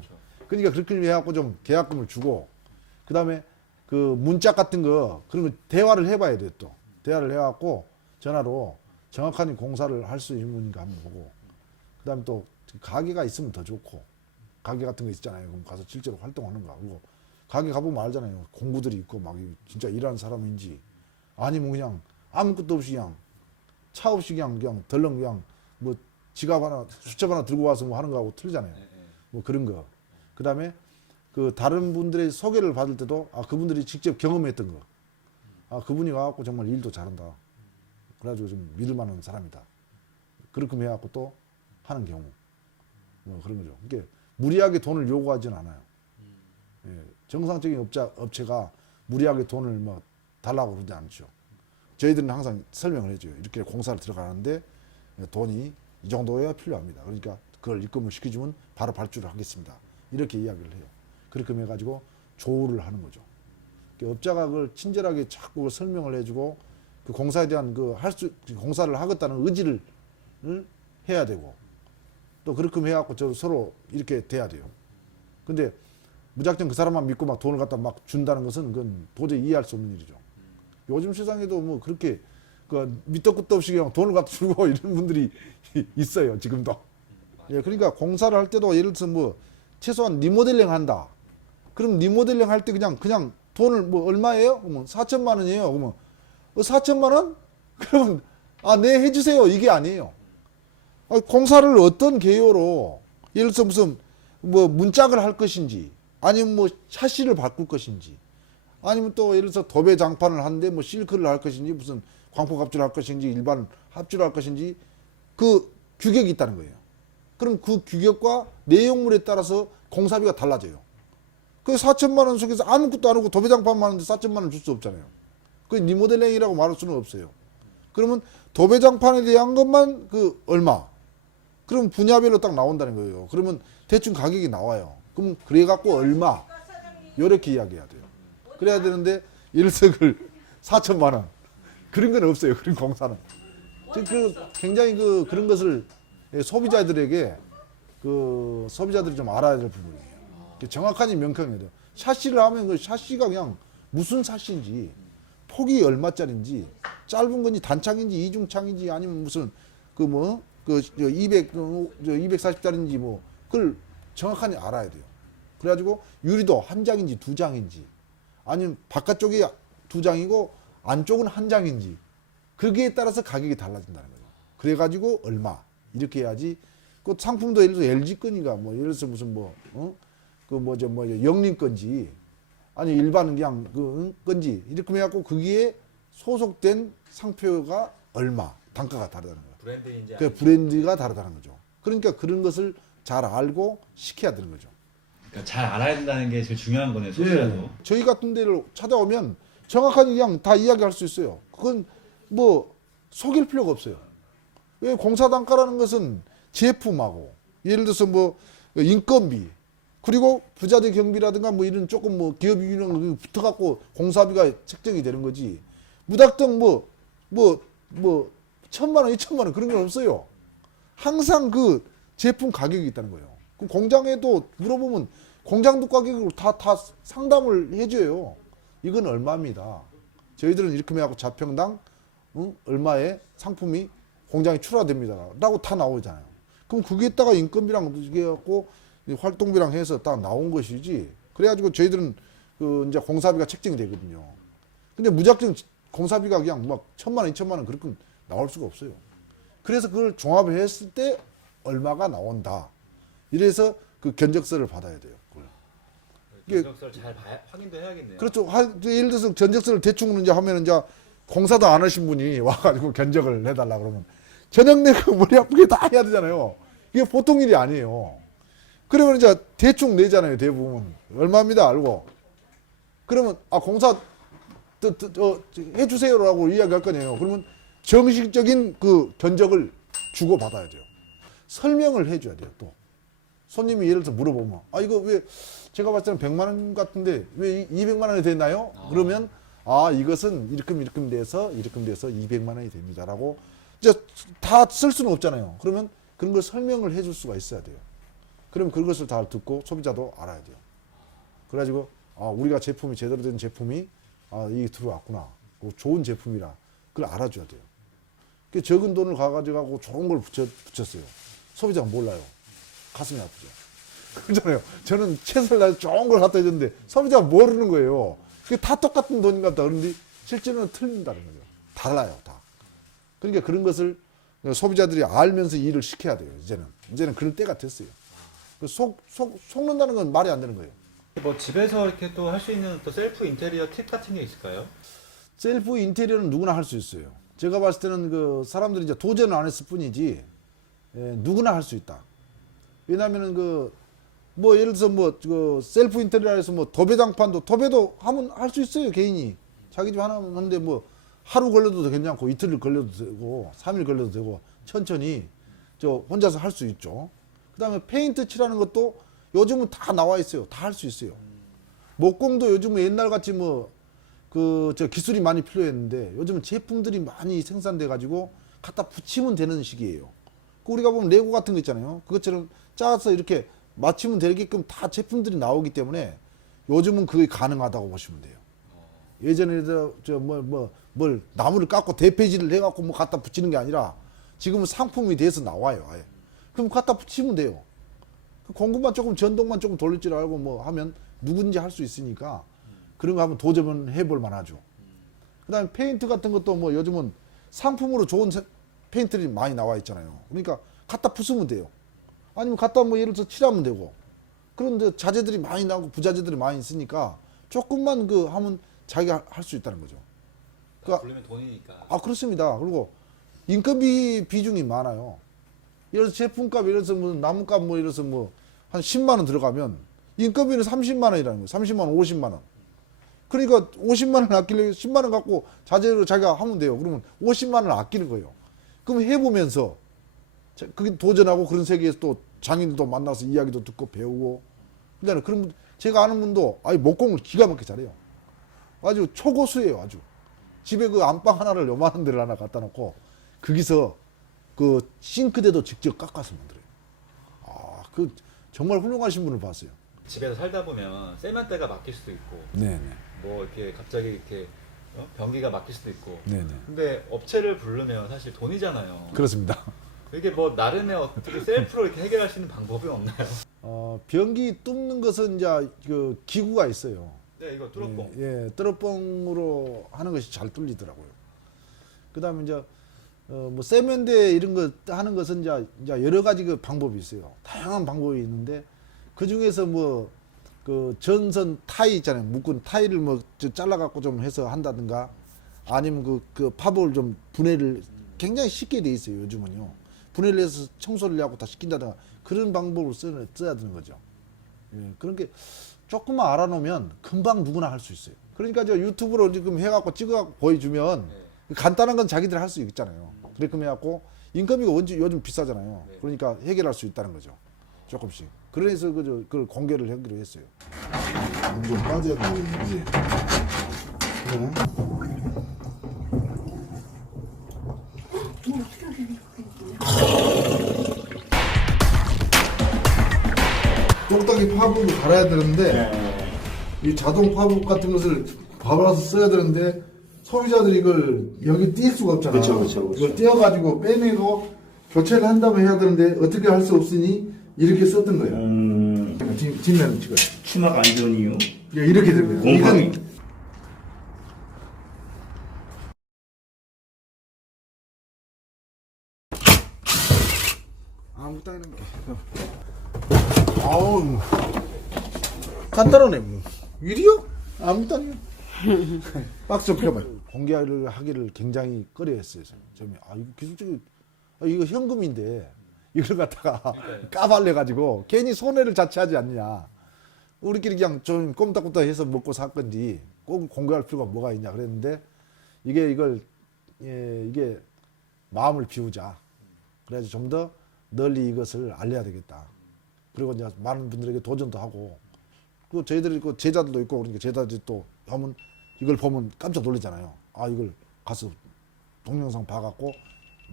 그러니까 그렇게 해갖고 좀 계약금을 주고 그다음에 그 문자 같은 거 그러면 대화를 해봐야 돼요. 또 대화를 해갖고 전화로 정확한 공사를 할 수 있는 분인가 한번 보고 그다음에 또 가게가 있으면 더 좋고 가게 같은 거 있잖아요. 그럼 가서 실제로 활동하는 거 하고 가게 가보면 알잖아요. 공구들이 있고 막 진짜 일하는 사람인지 아니면 그냥 아무것도 없이 그냥 차 없이 그냥 덜렁 그냥 뭐 지갑 하나 수첩 하나 들고 와서 뭐 하는 거하고 틀리잖아요. 뭐 그런 거. 그다음에 그 다른 분들의 소개를 받을 때도 아 그분들이 직접 경험했던 거. 아 그분이 와갖고 정말 일도 잘한다. 그래가지고 좀 믿을 만한 사람이다. 그렇게 해갖고 또 하는 경우. 뭐 그런 거죠. 그러니까 무리하게 돈을 요구하지는 않아요. 예, 정상적인 업체가 무리하게 돈을 뭐 달라고 그러지 않죠. 저희들은 항상 설명을 해줘요. 이렇게 공사를 들어가는데 돈이 이 정도여야 필요합니다. 그러니까 그걸 입금을 시켜주면 바로 발주를 하겠습니다. 이렇게 이야기를 해요. 그렇게 해가지고 조우를 하는 거죠. 그러니까 업자가 그걸 친절하게 자꾸 설명을 해주고 그 공사에 대한 공사를 하겠다는 의지를 해야 되고 또 그렇게 해갖고 서로 이렇게 돼야 돼요. 근데 무작정 그 사람만 믿고 막 돈을 갖다 막 준다는 것은 그건 도저히 이해할 수 없는 일이죠. 요즘 세상에도 뭐 그렇게 그 밑도 끝도 없이 그냥 돈을 갖다 주고 이런 분들이 있어요. 지금도. 예, 그러니까 공사를 할 때도 예를 들어서 뭐 최소한 리모델링 한다. 그럼 리모델링 할 때 그냥 돈을 뭐 얼마예요? 그러면 4천만 원이에요. 그러면 4천만 원? 그러면 아, 네 해주세요. 이게 아니에요. 공사를 어떤 개요로 예를 들어서 무슨 뭐 문짝을 할 것인지 아니면 뭐 샤시를 바꿀 것인지 아니면 또 예를 들어서 도배 장판을 하는데 뭐 실크를 할 것인지 무슨 광폭 합주를 할 것인지 일반 합주를 할 것인지 그 규격이 있다는 거예요. 그럼 그 규격과 내용물에 따라서 공사비가 달라져요. 그 4천만 원 속에서 아무것도 안 하고 도배 장판만 하는데 4천만 원 줄 수 없잖아요. 그 리모델링이라고 말할 수는 없어요. 그러면 도배 장판에 대한 것만 그 얼마? 그럼 분야별로 딱 나온다는 거예요. 그러면 대충 가격이 나와요. 그럼 그래갖고 얼마? 요렇게 이야기해야 돼요. 그래야 되는데 예를 들어서 그걸 4천만 원 그런 건 없어요. 그런 공사는. 굉장히 그런 것을 소비자들에게 소비자들이 좀 알아야 될 부분이에요. 정확하게 명확해야 돼요. 샤시를 하면 그 샤시가 그냥 무슨 샤시인지 폭이 얼마짜리인지 짧은 건지 단창인지 이중창인지 아니면 무슨 240짜리인지 뭐 그걸 정확하게 알아야 돼요. 그래가지고 유리도 한 장인지 두 장인지 아니면 바깥쪽이 두 장이고 안쪽은 한 장인지 거기에 따라서 가격이 달라진다는 거죠. 그래가지고 얼마 이렇게 해야지 그 상품도 예를 들어서 LG 건이가 뭐 예를 들어서 무슨 영림 건지 아니 일반 그냥 건지 이렇게 해갖고 거기에 소속된 상표가 얼마 단가가 다르다는 거예요. 브랜드인지 그 브랜드가 다르다는 거죠. 그러니까 그런 것을 잘 알고 시켜야 되는 거죠. 그러니까 잘 알아야 된다는 게 제일 중요한 거네요. 소비자도. 저희 같은 데를 찾아오면 정확하게 그냥 다 이야기할 수 있어요. 그건 뭐 속일 필요가 없어요. 왜 공사 단가라는 것은 제품하고 예를 들어서 뭐 인건비 그리고 부자재 경비라든가 뭐 이런 조금 뭐 기업 이런 붙어갖고 공사비가 책정이 되는 거지. 무작정 뭐 1,000만 원, 2,000만 원 그런 건 없어요. 항상 그 제품 가격이 있다는 거예요. 그 공장에도 물어보면 공장도 가격으로 다 상담을 해줘요. 이건 얼마입니다. 저희들은 이렇게 하고 자평당 얼마의 상품이 공장에 출하됩니다. 라고 다 나오잖아요. 그럼 거기에다가 인건비랑 이게 갖고 활동비랑 해서 딱 나온 것이지. 그래가지고 저희들은 그 이제 공사비가 책정이 되거든요. 근데 무작정 공사비가 그냥 막 1,000만 원, 2,000만 원 그렇게 나올 수가 없어요. 그래서 그걸 종합을 했을 때 얼마가 나온다. 이래서 그 견적서를 받아야 돼요. 그걸. 견적서를 잘 확인도 해야겠네요. 그렇죠. 예를 들어서 견적서를 대충 이제 하면 이제 공사도 안 하신 분이 와가지고 견적을 내달라 그러면 저녁 내고 머리 아프게 다 해야 되잖아요. 이게 보통 일이 아니에요. 그러면 이제 대충 내잖아요. 대부분 얼마입니다 알고. 그러면 공사 해주세요라고 이야기할 거네요. 그러면 정식적인 그 견적을 주고 받아야 돼요. 설명을 해줘야 돼요. 또 손님이 예를 들어서 물어보면 이거 왜 제가 봤을 때는 100만 원 같은데 왜 200만 원이 됐나요? 그러면 이것은 이렇게 돼서 200만 원이 됩니다라고 이제 다 쓸 수는 없잖아요. 그러면 그런 걸 설명을 해줄 수가 있어야 돼요. 그럼 그것을 다 듣고 소비자도 알아야 돼요. 그래가지고 우리가 제품이 제대로 된 제품이 이게 들어왔구나. 좋은 제품이라 그걸 알아줘야 돼요. 그 적은 돈을 가가지고 좋은 걸 붙였어요. 소비자가 몰라요. 가슴이 아프죠. 그렇잖아요. 저는 최선을 다해서 좋은 걸 갖다 줬는데 소비자가 모르는 거예요. 그게 다 똑같은 돈인 것 같다. 그런데 실제로는 틀린다는 거죠. 달라요, 다. 그러니까 그런 것을 소비자들이 알면서 일을 시켜야 돼요. 이제는 그럴 때가 됐어요. 속는다는 건 말이 안 되는 거예요. 뭐 집에서 이렇게 또 할 수 있는 또 셀프 인테리어 팁 같은 게 있을까요? 셀프 인테리어는 누구나 할 수 있어요. 제가 봤을 때는 그 사람들이 이제 도전을 안 했을 뿐이지 누구나 할 수 있다. 왜냐하면은 뭐 예를 들어서 그 셀프 인테리어에서 뭐 도배장판도 하면 할 수 있어요. 개인이 자기 집 하나 하는데 뭐 하루 걸려도 괜찮고 이틀 걸려도 되고 3일 걸려도 되고 천천히 혼자서 할 수 있죠. 그다음에 페인트 칠하는 것도 요즘은 다 나와 있어요. 다 할 수 있어요. 목공도 요즘은 옛날같이 기술이 많이 필요했는데 요즘은 제품들이 많이 생산돼 가지고 갖다 붙이면 되는 시기예요. 우리가 보면 레고 같은 거 있잖아요. 그것처럼 짜서 이렇게 맞추면 되게끔 다 제품들이 나오기 때문에 요즘은 그게 가능하다고 보시면 돼요. 예전에 뭘 나무를 깎고 대패질을 해갖고 뭐 갖다 붙이는 게 아니라 지금은 상품이 돼서 나와요. 아예. 그럼 갖다 붙이면 돼요. 공구만 조금 전동만 조금 돌릴 줄 알고 뭐 하면 누군지 할 수 있으니까 그런 거 한번 도전은 해볼 만하죠. 그다음에 페인트 같은 것도 뭐 요즘은 상품으로 좋은 페인트들이 많이 나와 있잖아요. 그러니까 갖다 부수면 돼요. 아니면 갖다 뭐 예를 들어서 칠하면 되고. 그런데 자재들이 많이 나오고 부자재들이 많이 있으니까 조금만 하면 자기가 할 수 있다는 거죠. 그러니까 부르면 돈이니까. 그렇습니다. 그리고 인건비 비중이 많아요. 예를 들어서 제품값, 예를 들어서 뭐 나무값 예를 들어서 한 10만 원 들어가면 인건비는 30만 원이라는 거예요. 30만 원, 50만 원. 그러니까 50만 원 아끼려고 10만 원 갖고 자재로 자기가 하면 돼요. 그러면 50만 원을 아끼는 거예요. 그럼 해보면서 그게 도전하고 그런 세계에서 또 장인들도 만나서 이야기도 듣고 배우고. 그다음에 그럼 제가 아는 분도 목공을 기가 막히게 잘해요. 아주 초고수예요, 아주. 집에 그 안방 하나를 요만한 데를 하나 갖다 놓고 거기서 그 싱크대도 직접 깎아서 만들어요. 정말 훌륭하신 분을 봤어요. 집에서 살다 보면 세면대가 막힐 수도 있고, 네네. 뭐 이렇게 갑자기 이렇게 변기가 막힐 수도 있고. 네네. 근데 업체를 부르면 사실 돈이잖아요. 그렇습니다. 이게 뭐 나름의 어떻게 셀프로 이렇게 해결할 수 있는 방법이 없나요? 변기 뚫는 것은 이제 그 기구가 있어요. 네, 이거 뚜러뽕. 예, 뚜러뽕으로 하는 것이 잘 뚫리더라고요. 그다음에 이제 뭐 세면대 이런 거 하는 것은 이제 여러 가지 그 방법이 있어요. 다양한 방법이 있는데 그 중에서 뭐 그 전선 타이 있잖아요. 묶은 타이를 뭐 잘라갖고 좀 해서 한다든가 아니면 그 파벌 좀 분해를 굉장히 쉽게 돼 있어요. 요즘은요. 분해를 해서 청소를 하고 다 시킨다든가 그런 방법을 써야 되는 거죠. 예, 그런 게 조금만 알아놓으면 금방 누구나 할 수 있어요. 그러니까 저 유튜브로 지금 해갖고 찍어갖고 보여주면 간단한 건 자기들 할 수 있잖아요. 그렇게 해갖고 인건비가 요즘 비싸잖아요. 그러니까 해결할 수 있다는 거죠. 조금씩. 그래서 그걸 공개를 하기로 했어요. 좀 빠져야 되는지. 똥딱이 파브를 갈아야 되는데 이 자동 파브 같은 것을 갈아서 써야 되는데 소비자들이 이걸 여기 띄울 수가 없잖아요. 그렇죠. 이걸 띄어가지고 빼내고 교체를 한다면 해야 되는데 어떻게 할 수 없으니 이렇게 썼던 거예요. 뒷면을 찍어요. 추막 안전 이유. 예, 이렇게 됩니다. 공방이. 아무 따위는 아우 간단하네 뭐 일이요? 아무 따위요. 박수 좀 펴봐요. 공개를 하기를 굉장히 꺼려했어요. 저는 이거 기술적인 이거 현금인데 이걸 갖다가 까발려가지고 괜히 손해를 자체하지 않느냐. 우리끼리 그냥 좀 꼼딱꼼딱 해서 먹고 살 건지 꼭 공개할 필요가 뭐가 있냐 그랬는데 이게 마음을 비우자. 그래서 좀 더 널리 이것을 알려야 되겠다. 그리고 이제 많은 분들에게 도전도 하고 그 저희들이 그 제자들도 있고 그러니까 제자들이 또 하면 이걸 보면 깜짝 놀라잖아요. 이걸 가서 동영상 봐갖고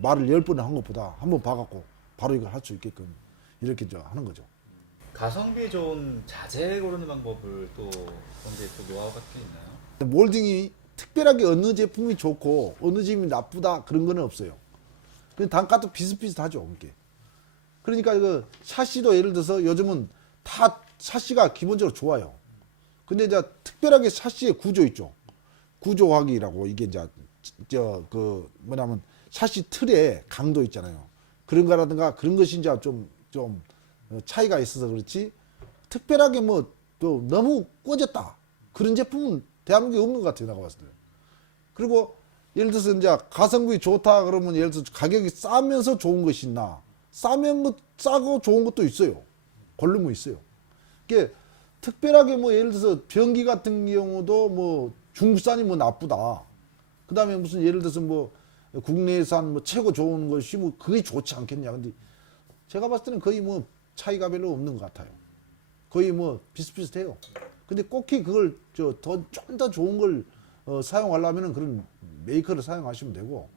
말을 10번을 한 것보다 한 번 봐갖고 바로 이걸 할 수 있게끔 이렇게 하는 거죠. 가성비 좋은 자재 고르는 방법을 또 그런 게 또 노하우 같은 게 있나요? 몰딩이 특별하게 어느 제품이 좋고 어느 제품이 나쁘다 그런 거는 없어요. 그 단가도 비슷비슷하죠. 이게. 그러니까 그 샤시도 예를 들어서 요즘은 다 샤시가 기본적으로 좋아요. 근데 이제 특별하게 샤시의 구조 있죠. 구조화기라고 이게 이제 뭐냐면 샤시 틀에 강도 있잖아요. 그런 거라든가 그런 것이 이제 좀 차이가 있어서 그렇지 특별하게 뭐 또 너무 꽂았다 그런 제품은 대한민국에 없는 것 같아요. 내가 봤을 때. 그리고 예를 들어서 이제 가성비 좋다 그러면 예를 들어서 가격이 싸면서 좋은 것이 있나 싸면 싸고 좋은 것도 있어요. 고르면 있어요. 이게 특별하게 뭐 예를 들어서 변기 같은 경우도 뭐 중국산이 뭐 나쁘다. 그 다음에 무슨 예를 들어서 뭐 국내산 뭐 최고 좋은 것이 뭐 그게 좋지 않겠냐. 근데 제가 봤을 때는 거의 뭐 차이가 별로 없는 것 같아요. 거의 뭐 비슷비슷해요. 근데 꼭히 그걸 좀 더 좋은 걸 사용하려면은 그런 메이커를 사용하시면 되고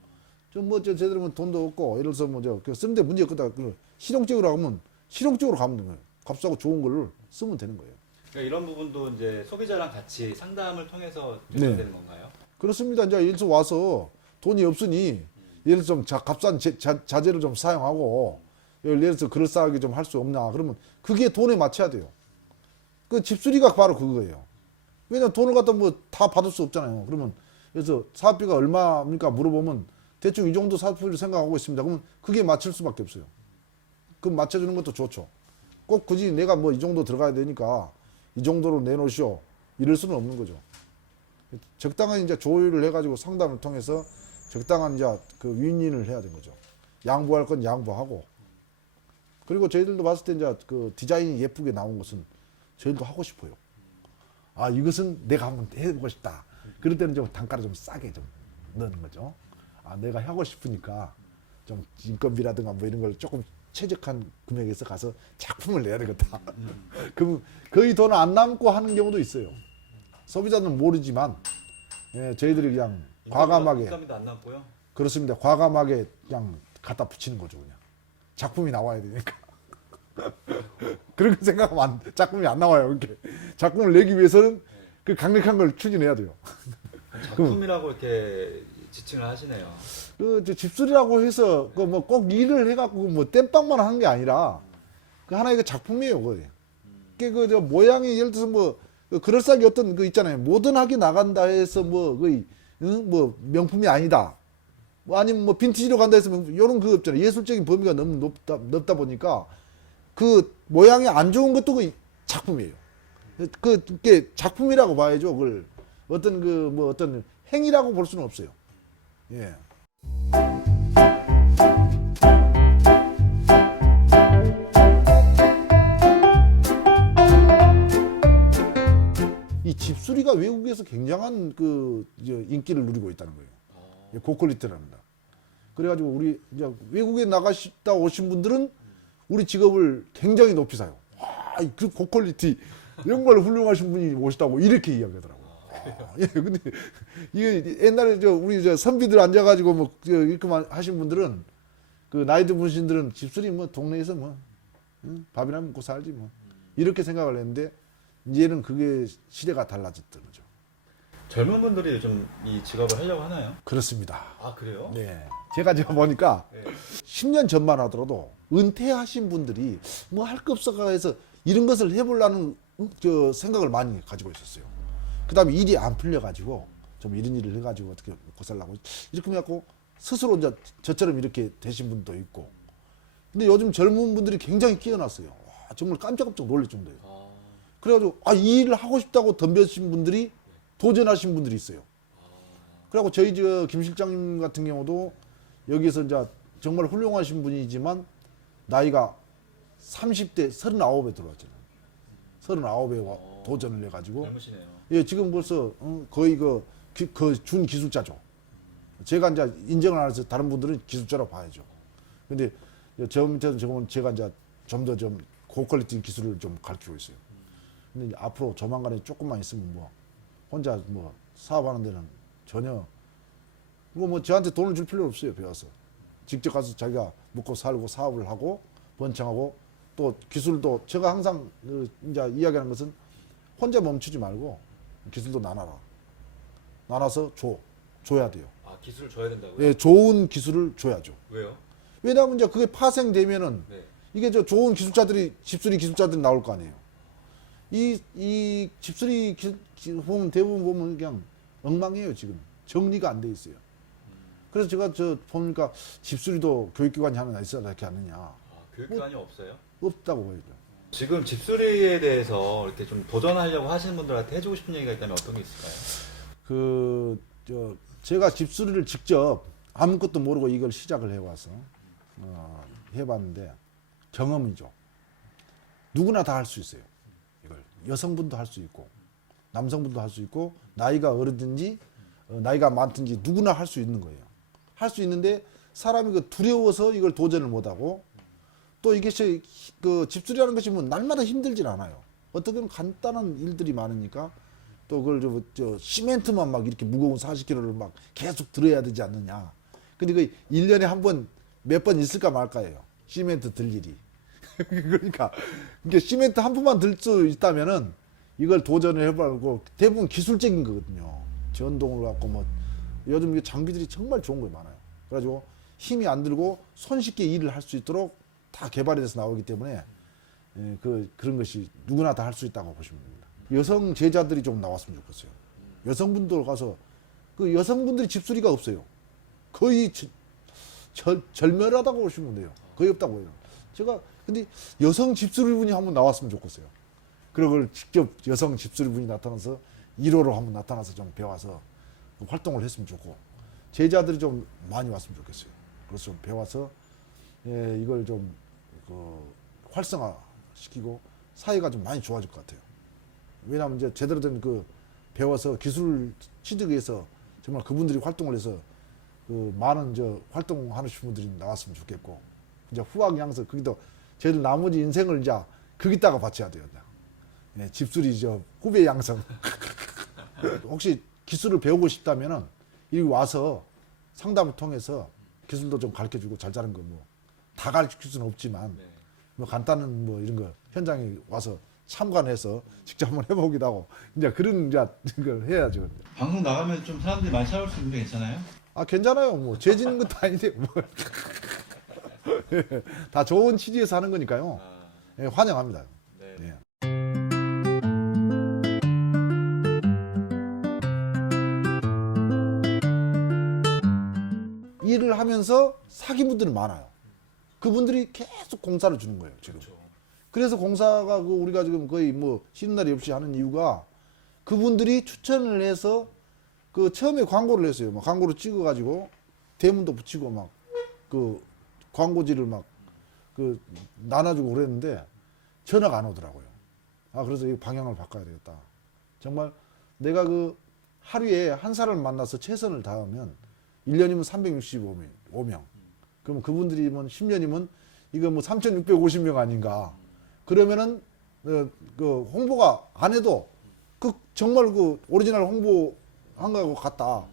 좀 뭐 제대로 뭐 돈도 없고 예를 들어서 뭐 쓰는데 문제 없다. 실용적으로 하면 실용적으로 가면 되는 거예요. 값싸고 좋은 걸 쓰면 되는 거예요. 그러니까 이런 부분도 이제 소비자랑 같이 상담을 통해서 네. 결정되는 건가요? 그렇습니다. 이제 예를 들어서 와서 돈이 없으니 예를 들어서 좀 값싼 자재를 좀 사용하고 예를 들어서 그럴싸하게 좀 할 수 없나 그러면 그게 돈에 맞춰야 돼요. 그 집수리가 바로 그거예요. 왜냐면 돈을 갖다 뭐 다 받을 수 없잖아요. 그러면 그래서 사업비가 얼마입니까 물어보면 대충 이 정도 사업비를 생각하고 있습니다. 그러면 그게 맞출 수밖에 없어요. 그럼 맞춰주는 것도 좋죠. 꼭 굳이 내가 뭐 이 정도 들어가야 되니까 이 정도로 내놓으시오 이럴 수는 없는 거죠. 적당한 이제 조율을 해가지고 상담을 통해서 적당한 이제 그 윈윈을 해야 되는 거죠. 양보할 건 양보하고. 그리고 저희들도 봤을 때 이제 그 디자인이 예쁘게 나온 것은 저희도 하고 싶어요. 이것은 내가 한번 해보고 싶다. 그럴 때는 좀 단가를 좀 싸게 좀 넣는 거죠. 내가 하고 싶으니까 좀 인건비라든가 뭐 이런 걸 조금 최적한 금액에서 가서 작품을 내야 되겠다. 그럼 거의 돈을 안 남고 하는 경우도 있어요. 소비자는 모르지만 저희들이 그냥 과감하게 인건비도 안 남고요. 그렇습니다. 과감하게 그냥 갖다 붙이는 거죠. 그냥 작품이 나와야 되니까. 그렇게 생각하면 작품이 안 나와요. 이렇게 작품을 내기 위해서는 그 강력한 걸 추진해야 돼요. 작품이라고 이렇게 지칭을 하시네요. 집수리라고 해서 그 뭐 꼭 일을 해갖고 뭐 땜빵만 하는 게 아니라 그 하나의 그 작품이에요. 그게 그 모양이 예를 들어서 뭐 그럴싸하게 어떤 그 있잖아요. 모던하게 나간다 해서 뭐 거의 뭐 명품이 아니다. 뭐 아니면 뭐 빈티지로 간다 했으면 이런 거 없잖아요. 예술적인 범위가 너무 넓다 보니까 그 모양이 안 좋은 것도 그 작품이에요. 그게 작품이라고 봐야죠. 그걸 어떤 그 뭐 어떤 행위라고 볼 수는 없어요. 예. 이 집수리가 외국에서 굉장한 그 인기를 누리고 있다는 거예요. 고퀄리티랍니다. 그래가지고 우리 이제 외국에 나가시다 오신 분들은 우리 직업을 굉장히 높이 사요. 와, 그 고퀄리티 정말 훌륭하신 분이 오시다고 이렇게 이야기하더라고요. 예, 근데 이게 옛날에 우리 선비들 앉아가지고 뭐 이렇게만 하신 분들은 그 나이 든 분신들은 집수리 뭐 동네에서 뭐 밥이나 먹고 살지 뭐 이렇게 생각을 했는데 이제는 그게 시대가 달라졌던 거죠. 젊은 분들이 요즘 이 직업을 하려고 하나요? 그렇습니다. 아 그래요? 네. 제가 보니까 네. 10년 전만 하더라도 은퇴하신 분들이 뭐 할 거 없어가 해서 이런 것을 해보려는 생각을 많이 가지고 있었어요. 그 다음에 일이 안 풀려가지고 좀 이런 일을 해가지고 어떻게 먹고 살라고 이렇게 해갖고 스스로 이제 저처럼 이렇게 되신 분도 있고. 근데 요즘 젊은 분들이 굉장히 끼어났어요. 와, 정말 깜짝깜짝 놀랄 정도예요. 그래가지고 이 일을 하고 싶다고 덤벼신 분들이 도전하신 분들이 있어요. 그리고 저희 김 실장님 같은 경우도 여기서 이제 정말 훌륭하신 분이지만 나이가 30대 39에 들어왔잖아요. 39에 도전을 해가지고 젊으시네요. 예, 지금 벌써 거의 그 준 기술자죠. 제가 이제 인정을 안 해서 다른 분들은 기술자라고 봐야죠. 근데 저 밑에는 제가 이제 좀 더 좀 고퀄리티 기술을 좀 가르치고 있어요. 근데 이제 앞으로 조만간에 조금만 있으면 뭐 혼자 뭐 사업하는 데는 전혀 뭐 저한테 돈을 줄 필요 없어요. 배워서 직접 가서 자기가 먹고 살고 사업을 하고 번창하고 또 기술도 제가 항상 이제 이야기하는 것은 혼자 멈추지 말고 기술도 나눠서 줘야 돼요. 아 기술을 줘야 된다고요? 예, 좋은 기술을 줘야죠. 왜요? 왜냐하면 이제 그게 파생되면은 네. 이게 좋은 기술자들이 집수리 기술자들이 나올 거 아니에요. 이 집수리 보면 대부분 보면 그냥 엉망이에요. 지금 정리가 안 돼 있어요. 그래서 제가 보니까 집수리도 교육기관이 하나 있어야 이렇게 하느냐. 아, 교육기관이 없어요? 없다고 보여요. 지금 집수리에 대해서 이렇게 좀 도전하려고 하시는 분들한테 해주고 싶은 얘기가 있다면 어떤 게 있을까요? 제가 집수리를 직접 아무것도 모르고 이걸 시작을 해와서 해봤는데 경험이죠. 누구나 다 할 수 있어요. 이걸 여성분도 할 수 있고 남성분도 할 수 있고 나이가 어리든지 나이가 많든지 누구나 할 수 있는 거예요. 할 수 있는데 사람이 두려워서 이걸 도전을 못하고 또 이게 그 집수리라는 것이 뭐 날마다 힘들진 않아요. 어떻게 보면 간단한 일들이 많으니까 또 그걸 시멘트만 막 이렇게 무거운 40kg를 막 계속 들어야 되지 않느냐. 근데 그 1년에 한 번 몇 번 있을까 말까예요. 시멘트 들 일이. 그러니까 이게 시멘트 한 푼만 들 수 있다면은 이걸 도전을 해보고 대부분 기술적인 거거든요. 전동을 갖고 뭐 요즘 이게 장비들이 정말 좋은 거 많아요. 그래가지고 힘이 안 들고 손쉽게 일을 할 수 있도록 다 개발이 돼서 나오기 때문에 그런 것이 누구나 다 할 수 있다고 보시면 됩니다. 여성 제자들이 좀 나왔으면 좋겠어요. 여성분들 가서 그 여성분들이 집수리가 없어요. 거의 절멸하다고 보시면 돼요. 거의 없다고 해요. 제가 근데 여성 집수리분이 한번 나왔으면 좋겠어요. 그걸 직접 여성 집수리분이 나타나서 1호로 한번 나타나서 좀 배워서 활동을 했으면 좋고 제자들이 좀 많이 왔으면 좋겠어요. 그래서 좀 배워서 이걸 좀 활성화시키고 사회가 좀 많이 좋아질 것 같아요. 왜냐하면 이제 제대로 된 배워서 기술 취득해서 정말 그분들이 활동을 해서 많은 활동하시는 분들이 나왔으면 좋겠고 이제 후학 양성 거기도 저희들 나머지 인생을 이제 거기다가 바쳐야 돼요. 예, 집수리 후배 양성. 혹시 기술을 배우고 싶다면은 여기 와서 상담을 통해서 기술도 좀 가르쳐주고 잘 자는 거 다 가르칠 수는 없지만 뭐 간단한 뭐 이런 거 현장에 와서 참관해서 직접 한번 해보기도 하고 이제 그런 걸 해야죠. 방송 나가면 좀 사람들이 많이 찾아올 수 있는데 괜찮아요? 괜찮아요. 뭐 죄지는 것도 아닌데 뭐. 다 좋은 취지에서 하는 거니까요. 예, 환영합니다. 네. 예. 일을 하면서 사귄 분들이 많아요. 그분들이 계속 공사를 주는 거예요, 지금. 그래서 공사가 우리가 지금 거의 뭐 쉬는 날이 없이 하는 이유가 그분들이 추천을 해서 그 처음에 광고를 했어요. 막 광고를 찍어가지고 대문도 붙이고 막 그 광고지를 막 그 나눠주고 그랬는데 전화가 안 오더라고요. 아, 그래서 이 방향을 바꿔야 되겠다. 정말 내가 그 하루에 한 사람을 만나서 최선을 다하면 1년이면 365명. 그러면 그분들이면 10년이면 이거 뭐 3,650명 아닌가. 그러면은 그 홍보가 안 해도 그 정말 그 오리지널 홍보한 거하고 같다.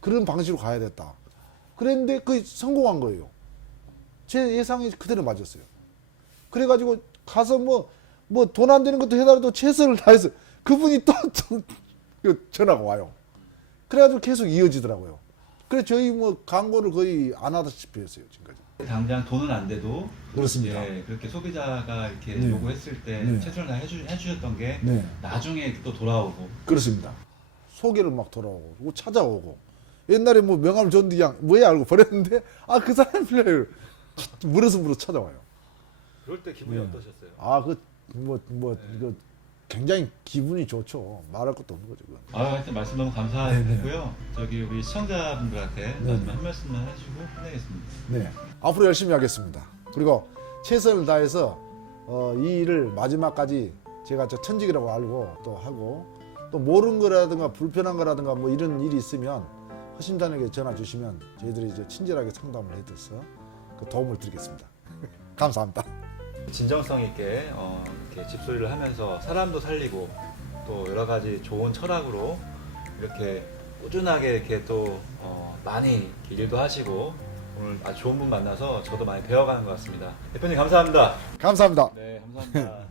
그런 방식으로 가야 됐다. 그랬는데 그 성공한 거예요. 제 예상이 그대로 맞았어요. 그래가지고 가서 뭐 돈 안 되는 것도 해달라도 최선을 다해서 그분이 또 전화가 와요. 그래가지고 계속 이어지더라고요. 그래서 저희 뭐 광고를 거의 안 하다시피 했어요, 지금까지. 당장 돈은 안 돼도 그렇습니다. 예, 그렇게 소비자가 이렇게 네. 요구했을 때 네. 최선을 다 해주셨던 게 네. 나중에 또 돌아오고 그렇습니다. 소개를 막 돌아오고 뭐 찾아오고 옛날에 뭐 명함을 줬는데 그냥 뭐야 알고 버렸는데 아, 그 사람이 필요해요. 물어서 찾아와요. 그럴 때 기분이 네. 어떠셨어요? 아, 이거 굉장히 기분이 좋죠. 말할 것도 없는 거죠. 그건. 아, 하여튼 말씀 너무 감사하고요. 저기 우리 시청자분들한테 네. 마지막 한 말씀만 해주고 끝내겠습니다. 네, 앞으로 열심히 하겠습니다. 그리고 최선을 다해서 이 일을 마지막까지 제가 저 천직이라고 알고 또 하고 또 모르는 거라든가 불편한 거라든가 뭐 이런 일이 있으면 허심탄회하게 전화 주시면 저희들이 이제 친절하게 상담을 해드려서 그 도움을 드리겠습니다. 감사합니다. 진정성 있게 이렇게 집수리를 하면서 사람도 살리고 또 여러 가지 좋은 철학으로 이렇게 꾸준하게 이렇게 또 많이 이렇게 일도 하시고 오늘 아주 좋은 분 만나서 저도 많이 배워가는 것 같습니다. 대표님 감사합니다. 감사합니다. 네, 감사합니다.